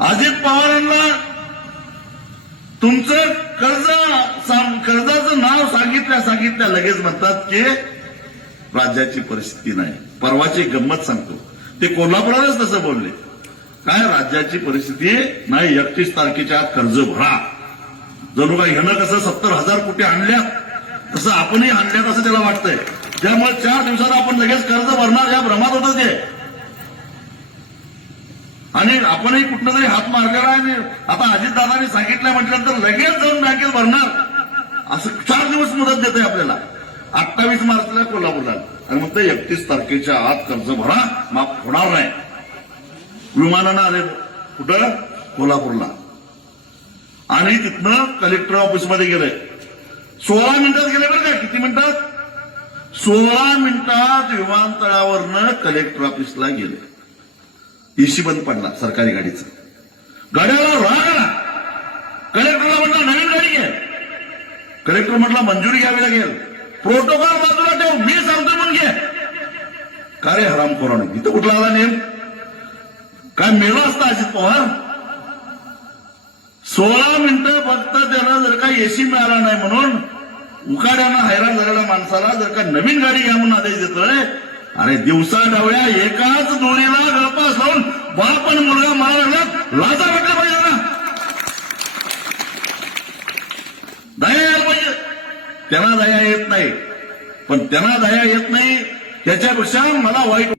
अजित पवारांना तुमचं कर्जाचं नाव सांगितल्या लगेच म्हणतात की राज्याची परिस्थिती नाही. परवाची गंमत सांगतो, ते कोल्हापुरातच तसं बोलले, काय राज्याची परिस्थिती नाही, 31 तारखेच्या आत कर्ज भरा. जणू काय ह्यानं कसं 70,000 कोटी आणल्या तसं आपणही आणल्यात असं त्याला वाटतंय. त्यामुळे 4 दिवसात आपण लगेच कर्ज भरणार या भ्रमात होतं ते. आणि आपणही कुठनं तरी हात मारलेला आहे. आता अजितदादांनी सांगितलं म्हटल्यानंतर लगेच जाऊन बँकेत भरणार असं 4 दिवस मुदत देतोय आपल्याला. 28 मार्चला कोल्हापूरला आणि मग ते 31 तारखेच्या आत कर्ज भरा, माफ होणार नाही. विमानानं आले कुठं? कोल्हापूरला. आणि तिथनं कलेक्टर ऑफिसमध्ये गेले. 16 मिनिटात गेले बरं का. किती मिनिटात? 16 मिनिटात विमानतळावरनं कलेक्टर ऑफिसला गेले. एसी बंद पडला सरकारी गाडीचा. गाड्याला राग आला. कलेक्टरला म्हटलं नवीन गाडी घे. कलेक्टर म्हटलं मंजुरी घ्यावी लागेल. प्रोटोकॉल बाजूला ठेव, मी सांगतो म्हणून घे. का रे हरामखोरानो, इथं कुठला आला नेम? काय मेलो असता अजित पवार? 16 मिनिटं फक्त त्याला जर का एसी मिळाला नाही म्हणून उकाड्यानं हैराण झालेल्या माणसाला जर का नवीन गाडी घ्या म्हणून आदेश देतोय. अरे दिवसा डावळ्या एकाच दोरीला गळपास लावून बाप आणि मुलगा मारा लागल्यात. लाजा वाटल्या पाहिजे ना, दया यायला पाहिजे. त्यांना दया येत नाही. पण त्यांना दया येत नाही त्याच्यापेक्षा मला वाईट